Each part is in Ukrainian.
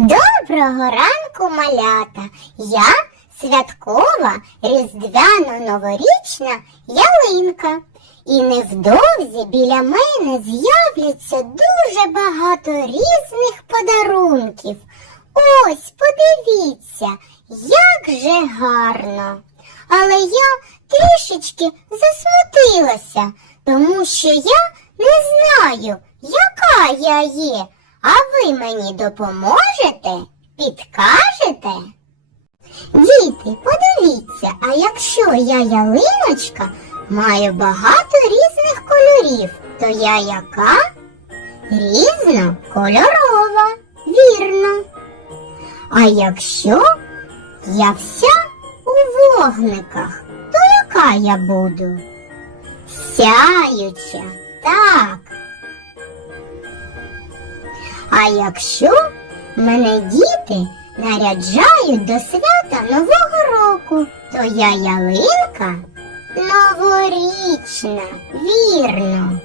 Доброго ранку, малята! Я святкова різдвяно-новорічна ялинка. І невдовзі біля мене з'являться дуже багато різних подарунків. Ось, подивіться, як же гарно. Але я трішечки засмутилася, тому що я не знаю, яка я є. А ви мені допоможете? Підкажете? Діти, подивіться, а якщо я ялиночка, маю багато різних кольорів, то я яка? Різнокольорова, вірно. А якщо я вся у вогниках, то яка я буду? Сяюча, так. А якщо мене діти наряджають до свята Нового року, то я ялинка новорічна, вірно.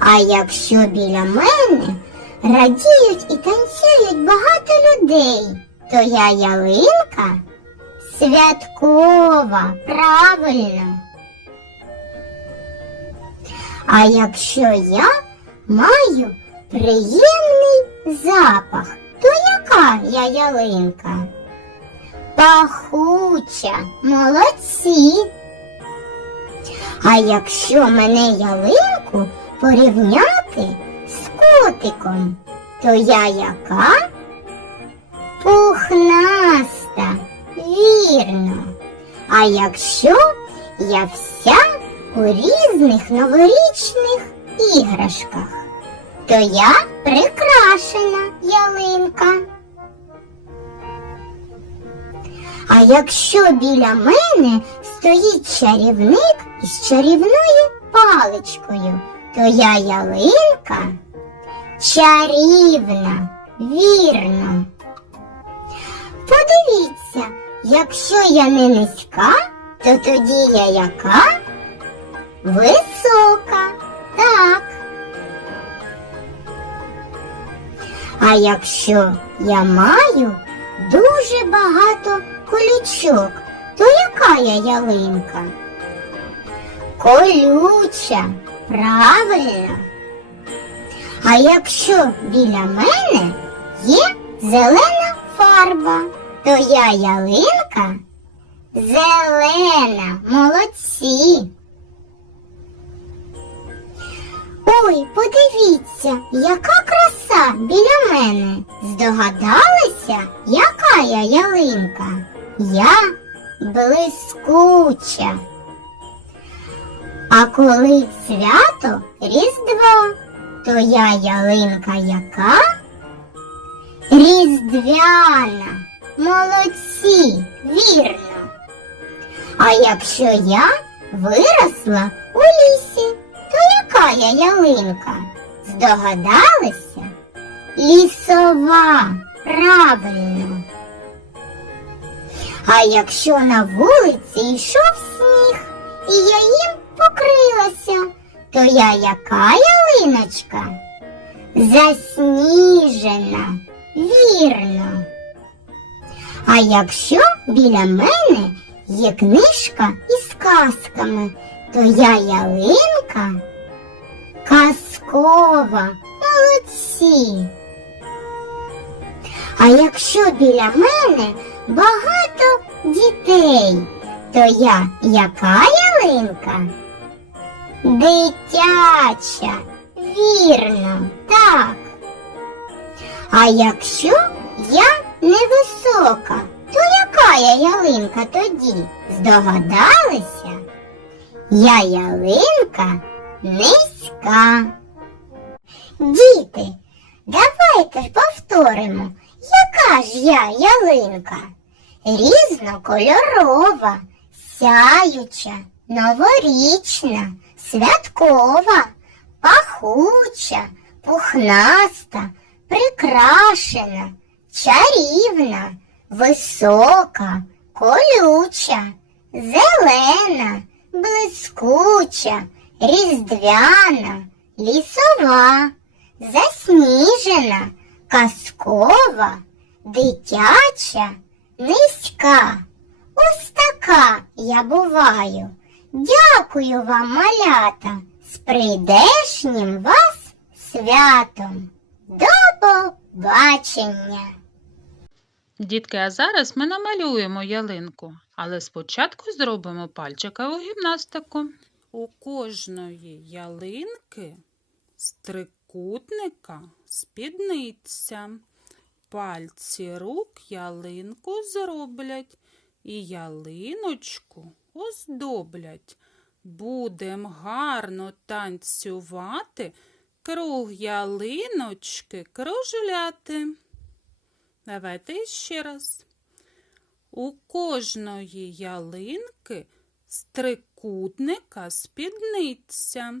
А якщо біля мене радіють і танцюють багато людей, то я ялинка святкова, правильно. А якщо я маю приємний запах, то яка я ялинка? Пахуча, молодці. А якщо мене ялинку порівняти з котиком, то я яка? Пухнаста, вірно. А якщо я вся у різних новорічних іграшках, то я прикрашена ялинка. А якщо біля мене стоїть чарівник із чарівною паличкою, то я ялинка чарівна, вірно. Подивіться, якщо я не низька, то тоді я яка? Висока, так. А якщо я маю дуже багато колючок, то яка я ялинка? Колюча, правильно. А якщо біля мене є зелена фарба, то я ялинка зелена, молодці. Ой, подивіться, яка краса біля мене. Здогадалися, яка я ялинка? Я блискуча. А коли свято Різдво, то я ялинка яка? Різдвяна. Молодці, вірно. А якщо я виросла у лісі, то яка я ялинка? Здогадалися? Лісова, правильно. А якщо на вулиці йшов сніг, і я їм покрилася, то я яка ялиночка? Засніжена, вірно. А якщо біля мене є книжка із казками, то я ялинка казкова, молодці. А якщо біля мене багато дітей, то я яка ялинка? Дитяча, вірно, так. А якщо я невисока, то яка я ялинка тоді? Здогадалися? Я ялинка низька. Діти, давайте повторимо, яка ж я ялинка? Різнокольорова, сяюча, новорічна, святкова, пахуча, пухнаста, прикрашена, чарівна, висока, колюча, зелена, блискуча, різдвяна, лісова, засніжена, казкова, дитяча, низька. Ось така я буваю. Дякую вам, малята, з прийдешнім вас святом. До побачення! Дітки, а зараз ми намалюємо ялинку, але спочатку зробимо пальчикову гімнастику. У кожної ялинки з трикутника спідниця. Пальці рук ялинку зроблять і ялиночку оздоблять. Будем гарно танцювати, круг ялиночки кружляти. Давайте ще раз. У кожної ялинки з трикутника спідниця.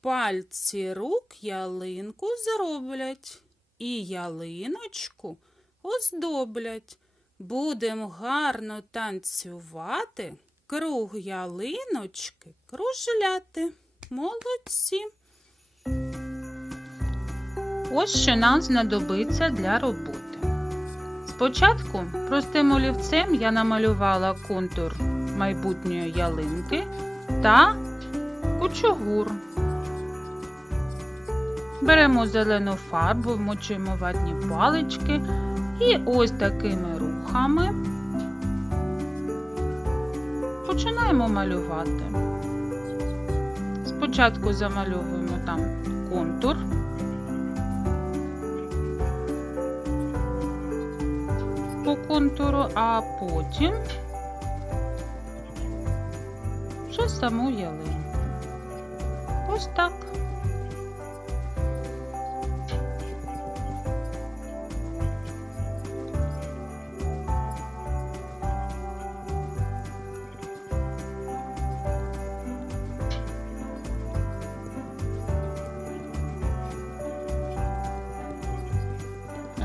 Пальці рук ялинку зроблять і ялиночку оздоблять. Будем гарно танцювати, круг ялиночки кружляти. Молодці. Ось що нам знадобиться для роботи. Спочатку простим олівцем я намалювала контур майбутньої ялинки та кучугур. Беремо зелену фарбу, вмочуємо ватні палички і ось такими рухами починаємо малювати. Спочатку замальовуємо там контур. по контуру, а потім вже саму ялинку. Ось так.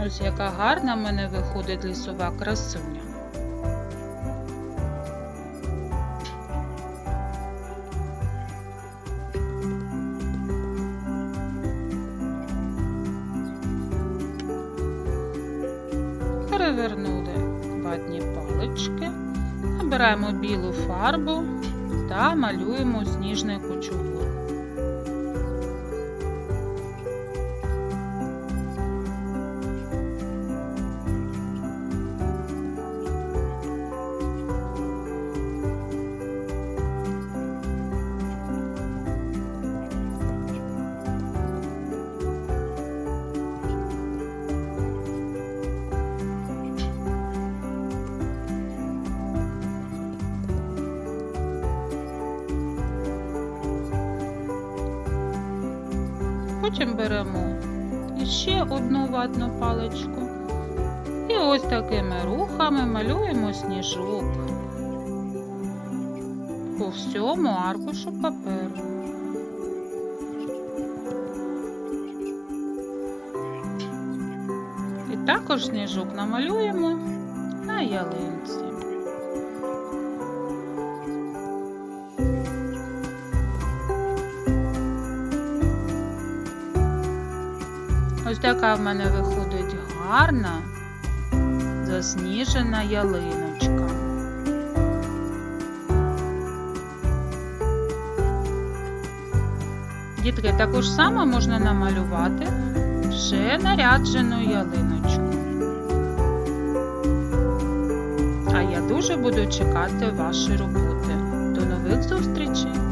Ось яка гарна в мене виходить лісова красуня. Перевернули ватні палички, набираємо білу фарбу та малюємо сніжний кучугур. Потім беремо ще одну ватну паличку. І ось такими рухами малюємо сніжок по всьому аркушу паперу. І також сніжок намалюємо на ялинці. Ось така в мене виходить гарна засніжена ялиночка. Дітки, також само можна намалювати вже наряджену ялиночку. А я дуже буду чекати ваші роботи. До нових зустрічей!